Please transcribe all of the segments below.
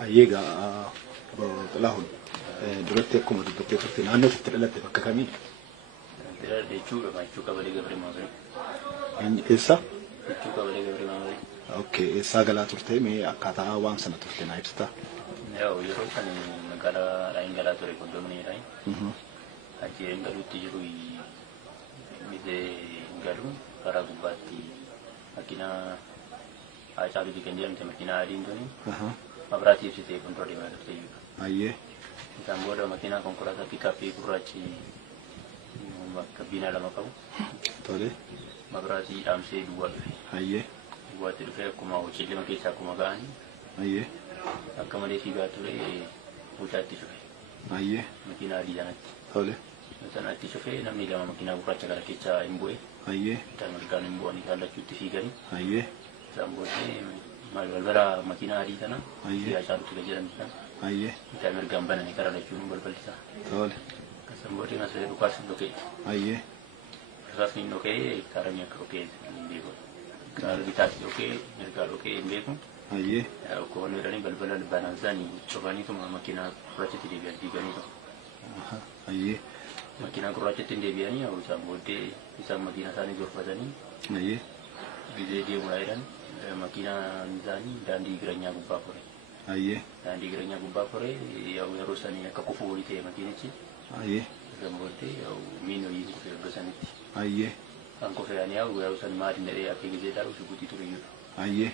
Ayega lahun duratti akkuma dubbattee turte naannootti dhalatte bakka kamii? Jechuudha maachuu qabalee Gabree Maamree. Eessa? Jechuu qabalee Gabree Maamree. Okay, eessaa galaa turte mee akkaataa waan sana turte naa ibsita? Yeroo kan magaalaa Raayin galaa ture kondomini Raayin. Achi galuutti jiru misee galu karaa gubbaatti makiinaa Haacaaluu Diigan jedhamte makiinaa adiin tuni mabiraatii ibsitee fuuldura deemaa turte jechuudha. Ayyee. Isaan booda makiinaa konkolaataa piikaappii gurraachi kabbiinaa lama qabu. Tole. Mabiraatii dhaamsee duwwaa dhufe. Ayyee. Duwwaatti dhufe akkuma hojii keessaa akkuma ga'anii. Ayyee. Akka malee fiigaa ture buucaatti cufe. Ayyee. Makiinaa adii sanatti. Tole. Sanatti cufe namni lama makiinaa gurraacha gara keessaa hin bu'e. Ayyee. Isaan mirgaan hin bu'anii kaallachuutti fiiganii. Ayyee. Isaan booddee balbala makiinaa adii sana. Ayyee. Haacaaluu ture jedhamti sana. Ayyee. Isaan mirgaan bananii karaa lachuun balballisaa. Tole. Isaan booddee masee dhukaasni dhokee. Ayyee. Dhukaasni dhokee karaa mi'a dhokee hin beeku. Karaa bitaatti dhokee mirgaa dhokee hin beeku. Ayyee. Koon jedhanii balbala banaan isaanii cufaniituma makiinaa gurraachatti deebi'an diiganiitu. Ayyee. Makiinaa gurraachatti hin deebi'anii isaan booddee isaan makiinaa isaanii gorfatanii. Ayyee. Gizee deemuu jedhan makiinaan isaanii daandii jireenyaa gubbaa kore. Ayyee. Daandii jireenyaa gubbaa kore yeroo sanii akka kufuu walii ta'e makiinichi. Ayyee. Isaan booddee miin hojiin kufee erga sanitti. Ayyee. Kan kufeeyanii yeroo san maaliin dhadhee akka gizee dhaadhu shukutii ture iyyuu. Ayyee.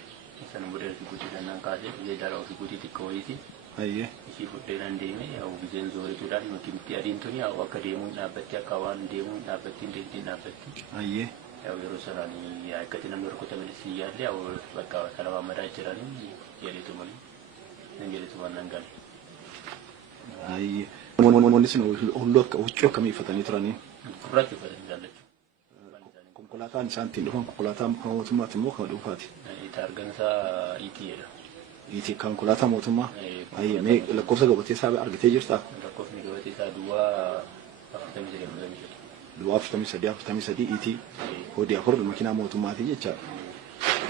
Isaan booddee shukutii sanaan kaasee gizee dhaadhu shukutii xiqqoo wayiiti. Ayyee. Ishii fudhee nan deeme gizeen zoorituudhaan makiinatti adiin tuni akka deemuun dhaabbatti akka waan deemuun dhaabbatti deemtiin dhaabbatti. Ayyee. Yeroo sanaan akkatti namni rukutamanii si yaallee bakka kalabaa madaa jiranii jedhetu malee nan jedhetu waan nan gale. Ayyee. Namoonni sun hulluu akka huccuu akkamii uffatanii turanii? Gurraacha uffatanii jaallachuu. Konkolaataan isaan ittiin dhufan konkolaataa mootummaati immoo kan dhuunfaati? Taargansaa ET'dha. ET konkolaataa mootummaa? Ayyee mee lakkoofsa gabatee isaa argitee jirtaa? Lakkoofni gabatee isaa duwwaa 43 duwwaa 43 ET hodii afur makiinaa mootummaatii jechaadha.